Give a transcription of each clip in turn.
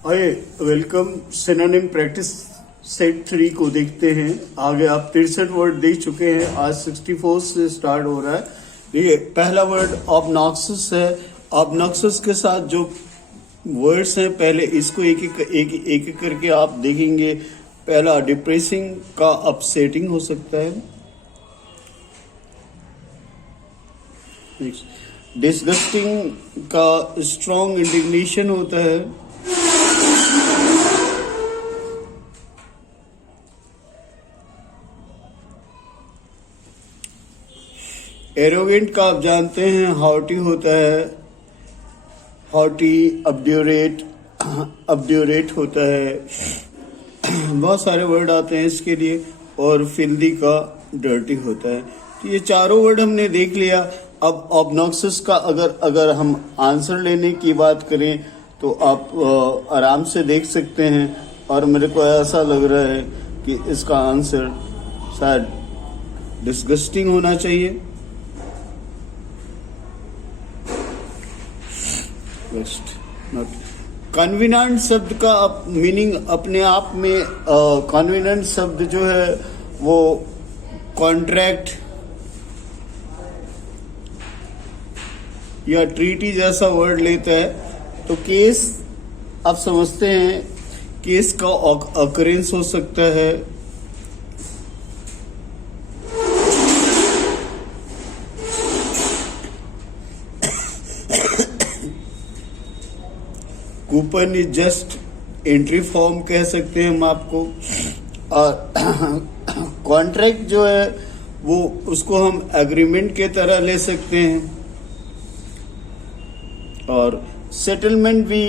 आइए welcome synonym practice set 3 को देखते हैं। आगे आप 63 वर्ड देख चुके हैं, आज 64 से स्टार्ट हो रहा है। देखिए पहला वर्ड ऑब्नॉक्सस है। ऑब्नॉक्सस के साथ जो वर्ड्स हैं पहले इसको एक एक करके आप देखेंगे। पहला डिप्रेसिंग का अपसेटिंग हो सकता है। डिस्गस्टिंग का स्ट्रॉन्ग इंडिग्नेशन होता है। एरोगेंट का आप जानते हैं हॉटी होता है। हॉटी अब्ड्यूरेट होता है। बहुत सारे वर्ड आते हैं इसके लिए। और फिल्दी का डर्टी होता है। तो ये चारों वर्ड हमने देख लिया। अब ऑब्नॉक्सस का अगर हम आंसर लेने की बात करें तो आप आराम से देख सकते हैं। और मेरे को ऐसा लग रहा है कि इसका आंसर शायद डिस्गस्टिंग होना चाहिए। कन्वीनेंट शब्द का मीनिंग अपने आप में कन्वीनेंट शब्द जो है वो कॉन्ट्रैक्ट या ट्रीटी जैसा वर्ड लेता है। तो केस आप समझते हैं, केस का ऑकरेंस हो सकता है। Coupon is just entry form कह सकते हैं हम आपको। और कॉन्ट्रैक्ट जो है वो उसको हम एग्रीमेंट के तरह ले सकते हैं। और सेटलमेंट भी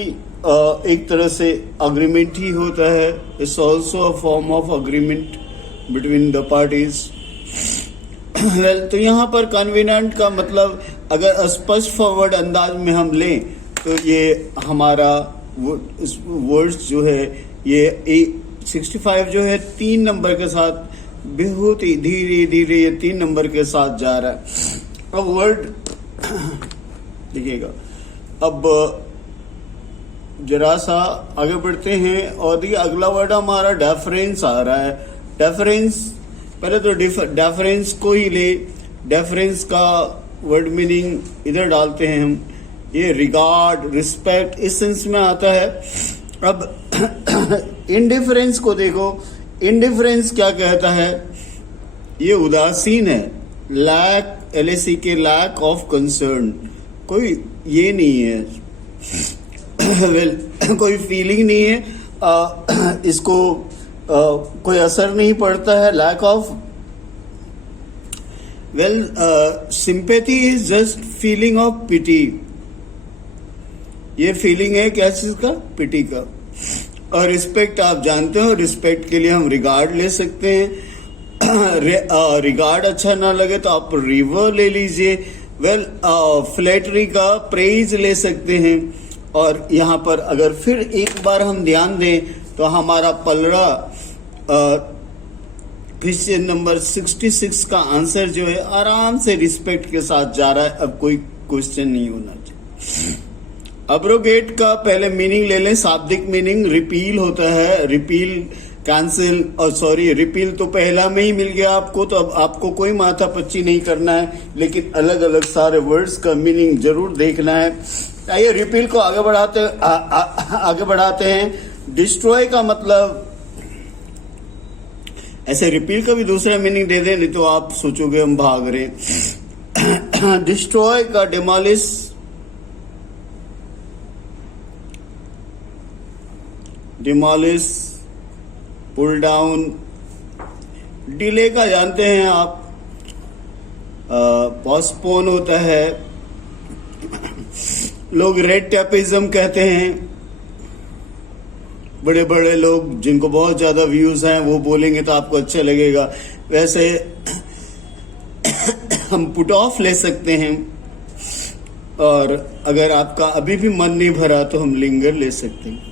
एक तरह से अग्रीमेंट ही होता है। It's also a form of agreement between the parties. तो यहाँ पर कन्वीनेंट का मतलब अगर स्पष्ट फॉरवर्ड अंदाज में हम लें तो ये हमारा वर्ड्स जो है ये 65 जो है 3 नंबर के साथ बहुत ही धीरे धीरे ये 3 नंबर के साथ जा रहा है। अब वर्ड देखिएगा। अब जरा सा आगे बढ़ते हैं और देखिए अगला वर्ड हमारा डेफरेंस आ रहा है। डेफरेंस पहले तो डेफरेंस को ही ले। डेफरेंस का वर्ड मीनिंग इधर डालते हैं हम। ये रिगार्ड रिस्पेक्ट इस सेंस में आता है। अब इंडिफरेंस को देखो। इंडिफरेंस क्या कहता है? ये उदासीन है। लैक LAC के लैक ऑफ कंसर्न। कोई ये नहीं है कोई फीलिंग नहीं है। इसको कोई असर नहीं पड़ता है। Lack of sympathy is just feeling of pity. ये फीलिंग है क्या चीज का? पिटी का। और रिस्पेक्ट आप जानते हो, रिस्पेक्ट के लिए हम रिगार्ड ले सकते हैं। रिगार्ड अच्छा ना लगे तो आप रिवर ले लीजिए। फ्लैटरी का प्रेज ले सकते हैं। और यहाँ पर अगर फिर एक बार हम ध्यान दें तो हमारा पलड़ा क्वेश्चन नंबर 66 का आंसर जो है आराम से रिस्पेक्ट के साथ जा रहा है। अब कोई क्वेश्चन नहीं होना चाहिए। अब्रोगेट का पहले मीनिंग ले लें। शाब्दिक मीनिंग रिपील होता है। रिपील कैंसिल और सॉरी रिपील तो पहला में ही मिल गया आपको। तो अब आपको कोई माथा पच्ची नहीं करना है, लेकिन अलग अलग सारे वर्ड्स का मीनिंग जरूर देखना है। आइए रिपील को आगे बढ़ाते हैं। डिस्ट्रॉय का मतलब ऐसे रिपील का भी दूसरा मीनिंग दे दें, नहीं तो आप सोचोगे हम भाग रहे। डिस्ट्रॉय का डिमोलिश, पुल डाउन। डिले का जानते हैं आप, पोस्टपोन होता है। लोग रेड टेपिज्म कहते हैं। बड़े बड़े लोग जिनको बहुत ज्यादा व्यूज हैं वो बोलेंगे तो आपको अच्छा लगेगा। वैसे हम पुट ऑफ ले सकते हैं। और अगर आपका अभी भी मन नहीं भरा तो हम लिंगर ले सकते हैं।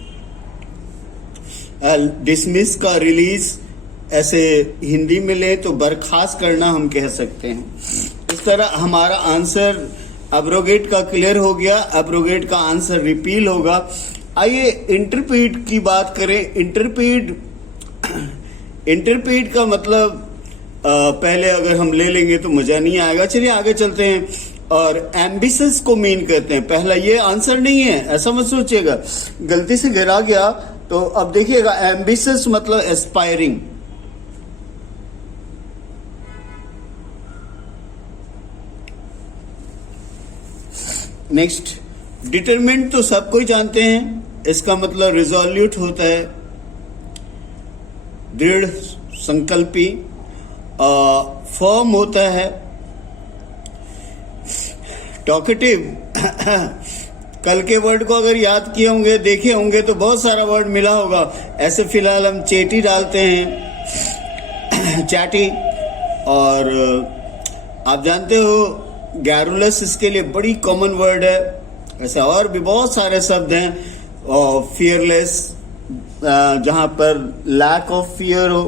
डिसमिस का रिलीज ऐसे हिंदी में ले तो बर्खास्त करना हम कह सकते हैं। इस तरह हमारा आंसर एब्रोगेट का क्लियर हो गया। एब्रोगेट का आंसर रिपील होगा। आइए इंटरप्रीट की बात करें। इंटरप्रीट का मतलब पहले अगर हम ले लेंगे तो मजा नहीं आएगा। चलिए आगे चलते हैं। और एम्बिशस को मीन करते हैं। पहला ये आंसर नहीं है, ऐसा मत सोचिएगा, गलती से गिरा गया। तो अब देखिएगा, एम्बिशस मतलब एस्पायरिंग। नेक्स्ट, डिटरमिनेंट तो सब कोई जानते हैं, इसका मतलब रिजोल्यूट होता है, दृढ़ संकल्पी। फॉर्म होता है टॉकेटिव। कल के वर्ड को अगर याद किए होंगे, देखे होंगे तो बहुत सारा वर्ड मिला होगा। ऐसे फिलहाल हम चेटी डालते हैं, चैटी। और आप जानते हो गैरुलस इसके लिए बड़ी कॉमन वर्ड है। ऐसे और भी बहुत सारे शब्द हैं। और फियरलेस, जहां पर लैक ऑफ फियर हो।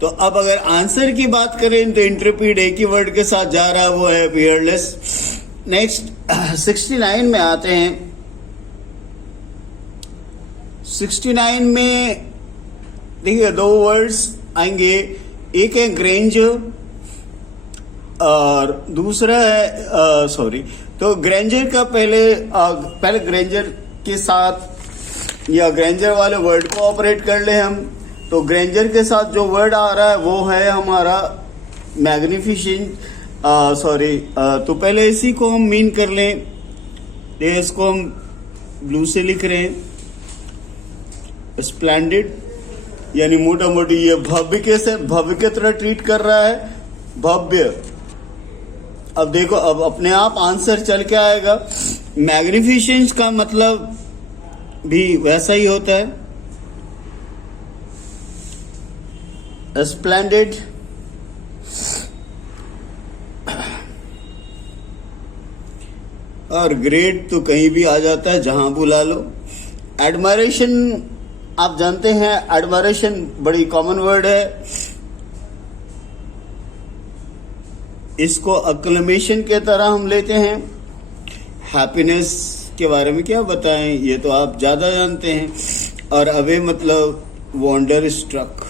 तो अब अगर आंसर की बात करें तो इंटरप्रीट एक ही वर्ड के साथ जा रहा है, वो है फियरलेस। नेक्स्ट 69 में आते हैं। 69 में देखिए दो वर्ड्स आएंगे, एक है ग्रेंजर और दूसरा है तो ग्रेंजर का पहले ग्रेंजर के साथ या ग्रेंजर वाले वर्ड को ऑपरेट कर ले हम। तो ग्रेंजर के साथ जो वर्ड आ रहा है वो है हमारा मैग्निफिसेंट। तो पहले इसी को हम मीन कर लें। इसको हम ब्लू से लिख रहे हैं, स्प्लेंडिड, यानी मोटा मोटी ये भव्य के तरह ट्रीट कर रहा है, भव्य। अब देखो, अब अपने आप आंसर चल के आएगा। मैग्निफिसेंस का मतलब भी वैसा ही होता है, स्प्लेंडिड। और ग्रेट तो कहीं भी आ जाता है, जहां बुला लो। एडमायरेशन आप जानते हैं, एडमायरेशन बड़ी कॉमन वर्ड है। इसको अक्लेमेशन के तरह हम लेते हैं। हैप्पीनेस के बारे में क्या बताएं, ये तो आप ज्यादा जानते हैं। और अवे मतलब वंडर स्ट्रक।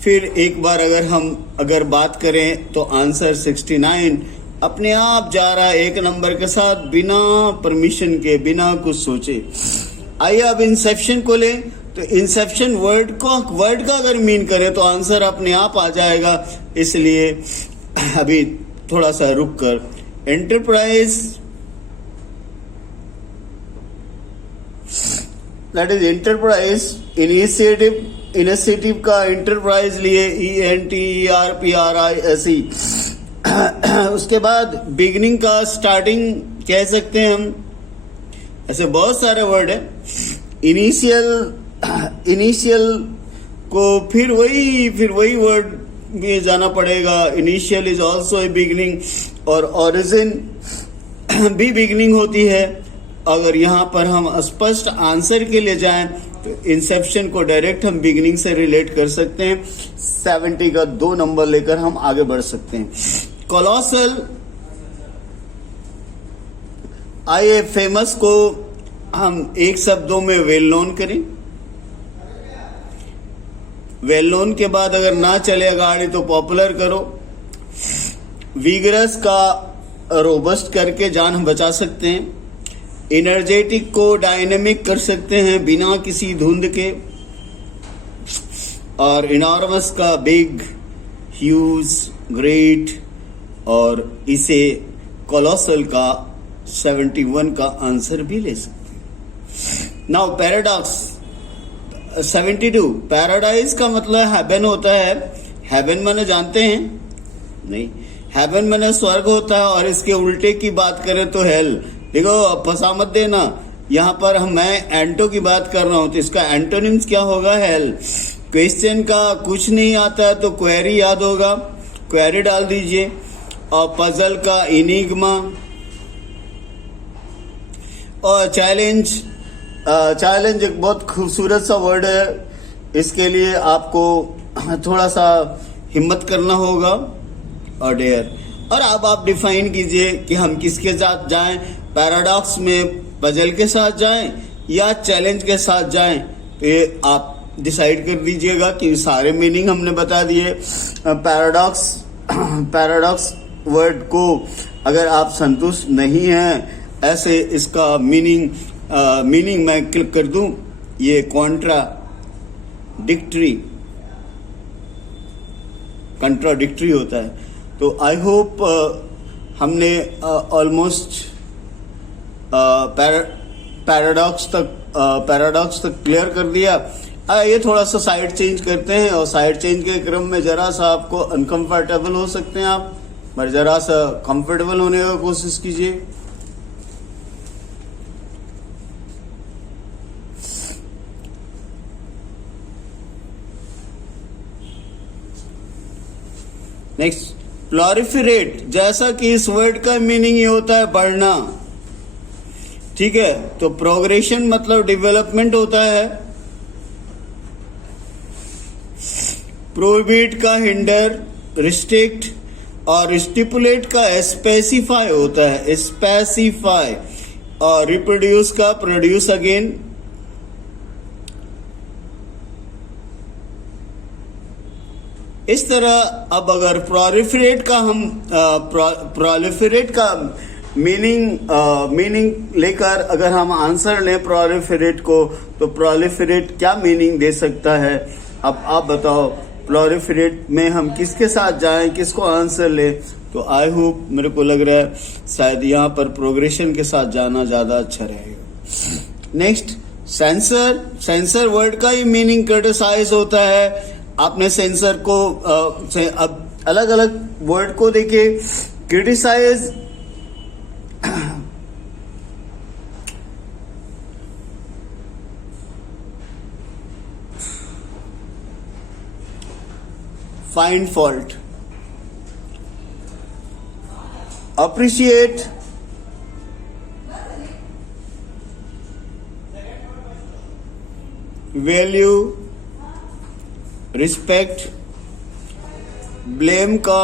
फिर एक बार अगर बात करें तो आंसर 69 अपने आप जा रहा है एक नंबर के साथ, बिना परमिशन के, बिना कुछ सोचे। आइए अब इंसेप्शन को लें। तो इंसेप्शन वर्ड का अगर मीन करें तो आंसर अपने आप आ जाएगा। इसलिए अभी थोड़ा सा रुक कर enterprise, that is enterprise. Initiative का एंटरप्राइज लिए, ENTERPRISE। उसके बाद बिगिनिंग का स्टार्टिंग कह सकते हैं हम। ऐसे बहुत सारे वर्ड है। इनिशियल को फिर वही वर्ड में जाना पड़ेगा। Initial is also a beginning. और ओरिजिन भी बिगिनिंग होती है। अगर यहाँ पर हम स्पष्ट आंसर के लिए जाएं तो इंसेप्शन को डायरेक्ट हम बिगिनिंग से रिलेट कर सकते हैं। 70 का 2 नंबर लेकर हम आगे बढ़ सकते हैं। कोलोसल, आइए फेमस को हम एक शब्दों में वेल नोन करें। वेल नोन के बाद अगर ना चले गाड़ी तो पॉपुलर करो। विगरस का रोबस्ट करके जान हम बचा सकते हैं। एनर्जेटिक को डायनेमिक कर सकते हैं बिना किसी धुंध के। और इनॉर्मस का बिग, ह्यूज, ग्रेट। और इसे कोलोसल का 71 का आंसर भी ले सकते हैं। नाउ पैराडॉक्स 72, पैराडाइज का मतलब हेवन होता है। हेवन माने जानते हैं? नहीं, हेवन माने स्वर्ग होता है। और इसके उल्टे की बात करें तो हेल। देखो फंसा मत देना, यहाँ पर मैं एंटो की बात कर रहा हूं तो इसका एंटोनिम्स क्या होगा? हेल। क्वेश्चन का कुछ नहीं आता है तो क्वेरी याद होगा, क्वेरी डाल दीजिए। और पजल का इनिग्मा। और चैलेंज एक बहुत खूबसूरत सा वर्ड है। इसके लिए आपको थोड़ा सा हिम्मत करना होगा और डेयर। और अब आप डिफाइन कीजिए कि हम किसके साथ जाएं, पैराडॉक्स में पजल के साथ जाएं या चैलेंज के साथ जाएं। तो ये आप डिसाइड कर दीजिएगा कि सारे मीनिंग हमने बता दिए। पैराडॉक्स वर्ड को अगर आप संतुष्ट नहीं हैं, ऐसे इसका मीनिंग मैं क्लिक कर दूं, ये कंट्राडिक्टरी होता है। तो आई होप हमने ऑलमोस्ट पैराडॉक्स तक क्लियर कर दिया। ये थोड़ा सा साइड चेंज करते हैं, और साइड चेंज के क्रम में जरा सा आपको अनकंफर्टेबल हो सकते हैं आप, पर जरा सा कंफर्टेबल होने का कोशिश कीजिए। नेक्स्ट, प्लॉरिफरेट, जैसा कि इस वर्ड का मीनिंग ये होता है बढ़ना, ठीक है। तो प्रोग्रेशन मतलब डेवलपमेंट होता है। प्रोहिबिट का हिंडर, रिस्ट्रिक्ट, और स्टिपुलेट का स्पेसिफाई होता है, स्पेसिफाई, और रिप्रोड्यूस का प्रोड्यूस अगेन। इस तरह अब अगर प्रोलिफरेट का मीनिंग लेकर अगर हम आंसर लें प्रोलिफरेट को, तो प्रोलिफरेट क्या मीनिंग दे सकता है? अब आप बताओ, प्रोलिफरेट में हम किसके साथ जाएं, किसको आंसर लें? तो आई होप, मेरे को लग रहा है शायद यहाँ पर प्रोग्रेशन के साथ जाना ज्यादा अच्छा रहेगा। नेक्स्ट, सेंसर वर्ड का ही मीनिंग क्रिटिसाइज होता है। आपने सेंसर को अब अलग अलग वर्ड को देखिए। Criticise find fault, appreciate, value, respect, blame का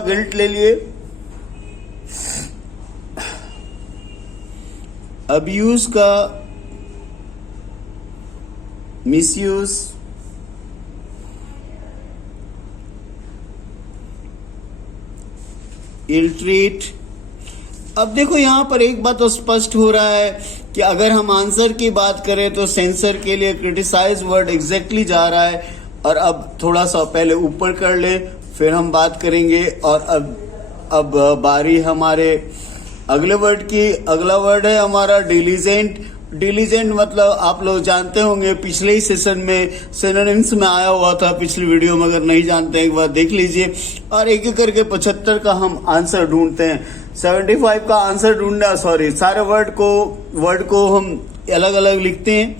गिल्ट ले लिए, अब्यूज का मिसयूज, इल ट्रीट। अब देखो यहां पर एक बात तो स्पष्ट हो रहा है कि अगर हम आंसर की बात करें तो सेंसर के लिए क्रिटिसाइज वर्ड एग्जैक्टली जा रहा है। और अब थोड़ा सा पहले ऊपर कर ले, फिर हम बात करेंगे। और अब बारी हमारे अगले वर्ड की। अगला वर्ड है हमारा डिलीजेंट। डिलीजेंट मतलब आप लोग जानते होंगे, पिछले ही सेशन में सिनोनिम्स में आया हुआ था, पिछली वीडियो में। अगर नहीं जानते एक बार देख लीजिए। और एक एक करके 75 का हम आंसर ढूंढते हैं। 75 का आंसर ढूंढना, सॉरी, सारे वर्ड को हम अलग अलग लिखते हैं,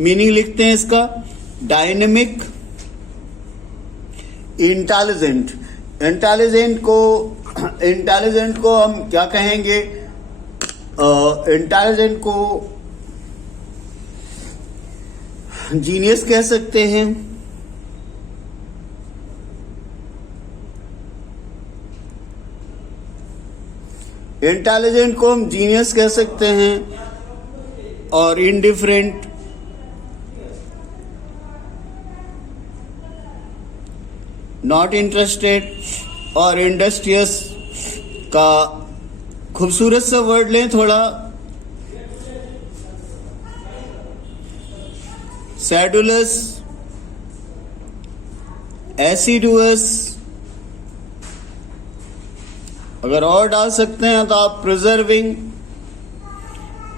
मीनिंग लिखते हैं इसका। Dynamic, intelligent. इंटेलिजेंट को हम क्या कहेंगे? इंटेलिजेंट को जीनियस कह सकते हैं। इंटेलिजेंट को हम जीनियस कह सकते हैं। और इनडिफरेंट, नॉट इंटरेस्टेड, और इंडस्ट्रियस का खूबसूरत सा वर्ड लें थोड़ा, सैडुलस, एसिडुअस। अगर और डाल सकते हैं तो आप प्रिजर्विंग।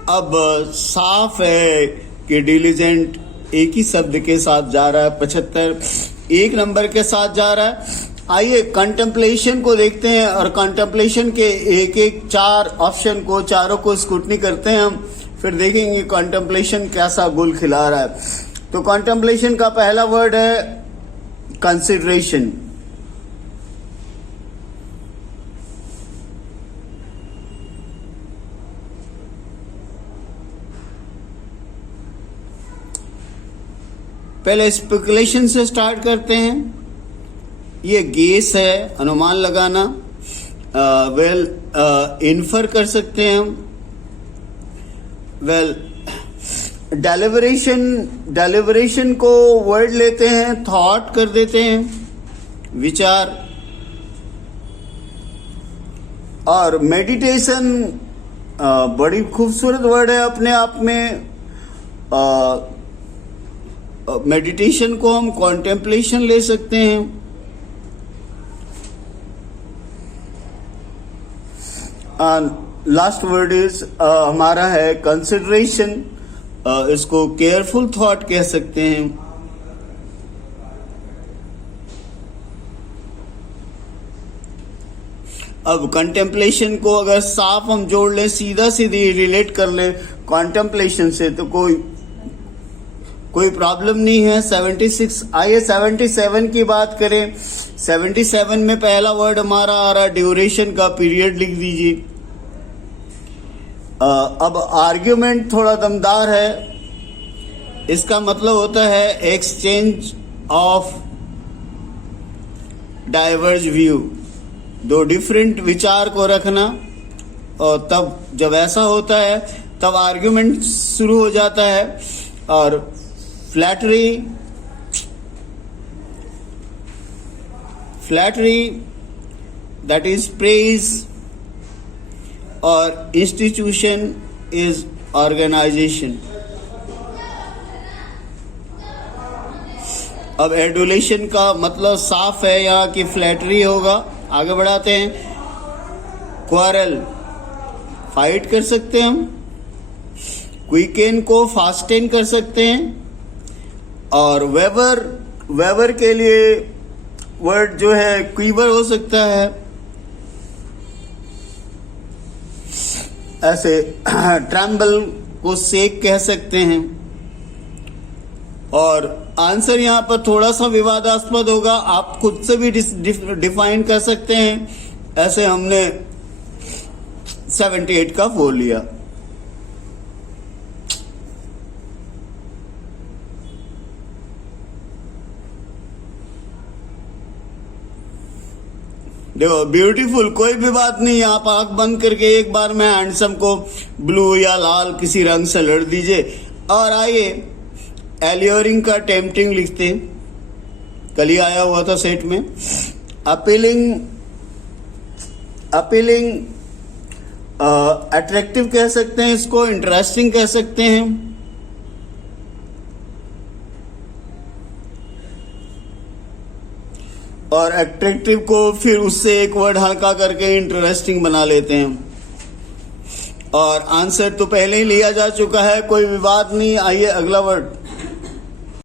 अब साफ है कि डिलीजेंट एक ही शब्द के साथ जा रहा है, 75 एक नंबर के साथ जा रहा है। आइए कंटेम्पलेशन को देखते हैं, और कंटेम्पलेशन के एक एक 4 ऑप्शन को, चारों को स्क्रूटनी करते हैं हम, फिर देखेंगे कंटेम्पलेशन कैसा गुल खिला रहा है। तो कंटेम्पलेशन का पहला वर्ड है कंसिडरेशन। पहले स्पेकुलेशन से स्टार्ट करते हैं। ये गेस है, अनुमान लगाना। इन्फर कर सकते हैं हम। डेलिबरेशन को वर्ड लेते हैं, थॉट कर देते हैं, विचार। और मेडिटेशन बड़ी खूबसूरत वर्ड है अपने आप में। मेडिटेशन को हम कॉन्टेम्पलेशन ले सकते हैं। लास्ट वर्ड इज हमारा है कंसिडरेशन। इसको केयरफुल थॉट कह सकते हैं। अब कंटेम्पलेशन को अगर साफ हम जोड़ लें, सीधा सीधी रिलेट कर ले कॉन्टेम्पलेशन से, तो कोई प्रॉब्लम नहीं है। 76 आइए 77 की बात करें। 77 में पहला वर्ड हमारा आ रहा है ड्यूरेशन का, पीरियड लिख दीजिए। अब आर्ग्यूमेंट थोड़ा दमदार है। इसका मतलब होता है एक्सचेंज ऑफ डाइवर्ज व्यू, दो डिफरेंट विचार को रखना। और तब जब ऐसा होता है तब आर्ग्यूमेंट शुरू हो जाता है। और फ्लैटरी दैट इज प्रेज, और इंस्टीट्यूशन इज ऑर्गेनाइजेशन। अब एडुलेशन का मतलब साफ है यहाँ कि फ्लैटरी होगा। आगे बढ़ाते हैं। क्वारल, फाइट कर सकते हैं हम। क्विकेन को फास्टेन कर सकते हैं। और वेवर के लिए वर्ड जो है क्वीवर हो सकता है। ऐसे ट्रैम्बल को सेक कह सकते हैं। और आंसर यहाँ पर थोड़ा सा विवादास्पद होगा, आप खुद से भी डिफाइन कर सकते हैं। ऐसे हमने 78 का 4 लिया। देखो ब्यूटीफुल, कोई भी बात नहीं। आप आंख बंद करके एक बार में हैंडसम को ब्लू या लाल किसी रंग से लड़ दीजिए। और आइए एल्योरिंग का टेम्पटिंग लिखते हैं, कल ही आया हुआ था सेट में। अपीलिंग अट्रैक्टिव कह सकते हैं इसको, इंटरेस्टिंग कह सकते हैं। और अट्रैक्टिव को फिर उससे एक वर्ड हल्का करके इंटरेस्टिंग बना लेते हैं। और आंसर तो पहले ही लिया जा चुका है, कोई विवाद नहीं। आइए अगला वर्ड।